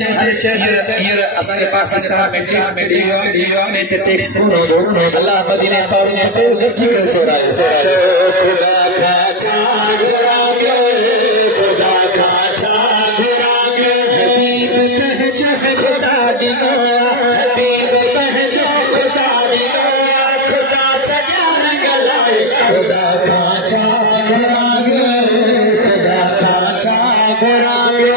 हींअर असांजे पाकिस्तान में टेक्स्ट में टेक्स्ट कोन्हे जो अल्लाह मदीने पाक में टे गॾिजी करे चोरायो खुदा का छा घुरायो खुदा का छा घुरायो हबीब कह जो खुदा ॾिनो हबीब कह जो खुदा ॾिनो खुदा छॾियार गलाए खुदा का छा घुरायो खुदा का छा घुरायो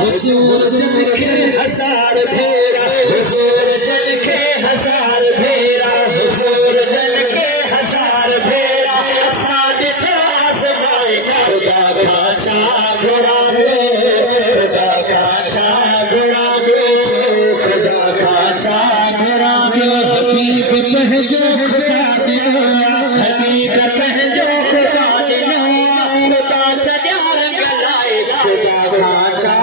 हुजूर जन के हजार भेरा हुजूर जन के हजार भेरा हुजूर जन के हजार भेरा साज आसमाए खुदा का छा घुरावे खुदा का छा घुरावे खुदा का छा घुरावे हबीब कह जो खुदा ॾिनो हबीब कह जो खुदा ॾिनो खुदा छॾियार गलाए खुदा का छा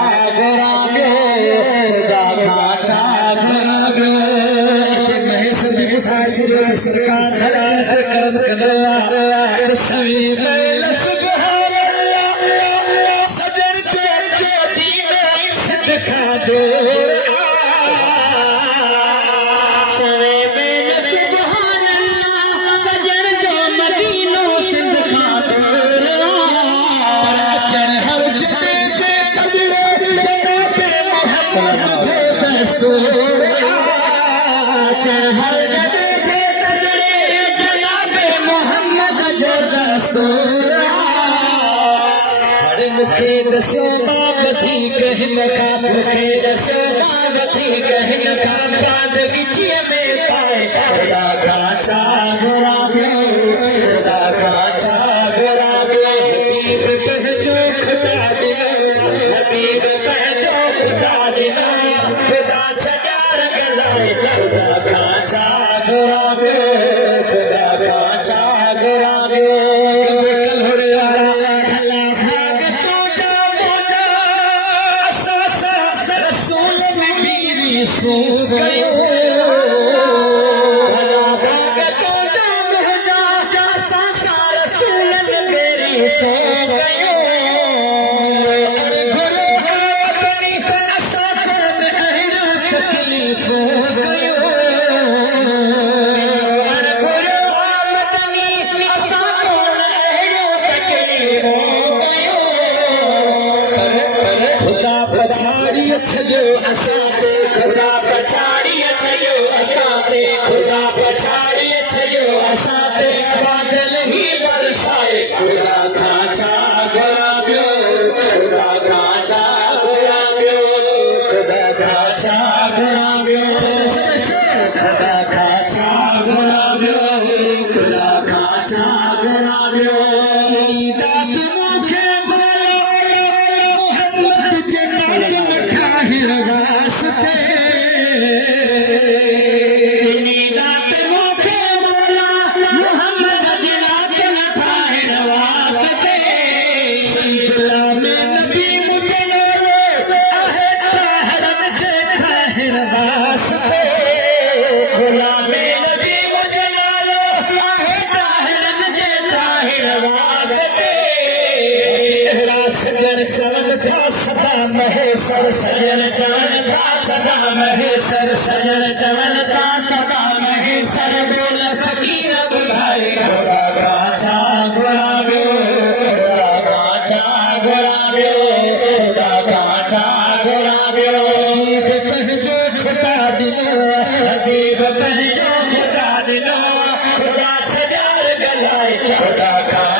सरकार हर करम कंदो सवीर सुभान अल्लाह सदर जो दीन सदका दो सवीर सुभान अल्लाह सदर जो मदीनो सदका दो अचर हर जने जे कबीर जनाब मोहम्मद जो दस्तूर अचर हर मुखे दसो बाबती कहन का मुखे दसो बाबती कहन का बाद गिचिए में पाए खुदा का छा घुरायो खुदा का छा घुरायो हबीब कह जो खुदा ॾिनो हबीब कह जो खुदा ॾिनो खुदा छॾियार गलाए खुदा का छा घुरायो खुदा का छा घुरायो सो गयो भाग तो जाम जा सासार सुलन मेरी सो गयो अरे गुरु अपनी असा करन अहिड़ा तकलीफ हो गयो अरे गुरु अपनी असा करन अहिड़ा तकलीफ हो गयो खुदा पछाड़ी छजो असा खुदा पछाड़ी छयो असाते खुदा पछाड़ी छयो असाते बादल ही बरसाए खुदा का छा घुरायो खुदा का छा घुरायो खुदा का छा घुरायो खुदा का छा घुरायो खुदा का छा घुरायो दात मुखे बोलो मोहम्मद जन्नत में खाहिर वास्ते सजन चवन था सदा महेश्वर सजन चवन था सदा महेश्वर सजन चवन था सदा महेश्वर बोल फकीर बुलाए खुदा का छा घुरायो खुदा का छा घुरायो खुदा का छा घुरायो हबीब कह जो खुदा ॾिनो हबीब कह जो खुदा ॾिनो खुदा छॾियार गलाए खुदा का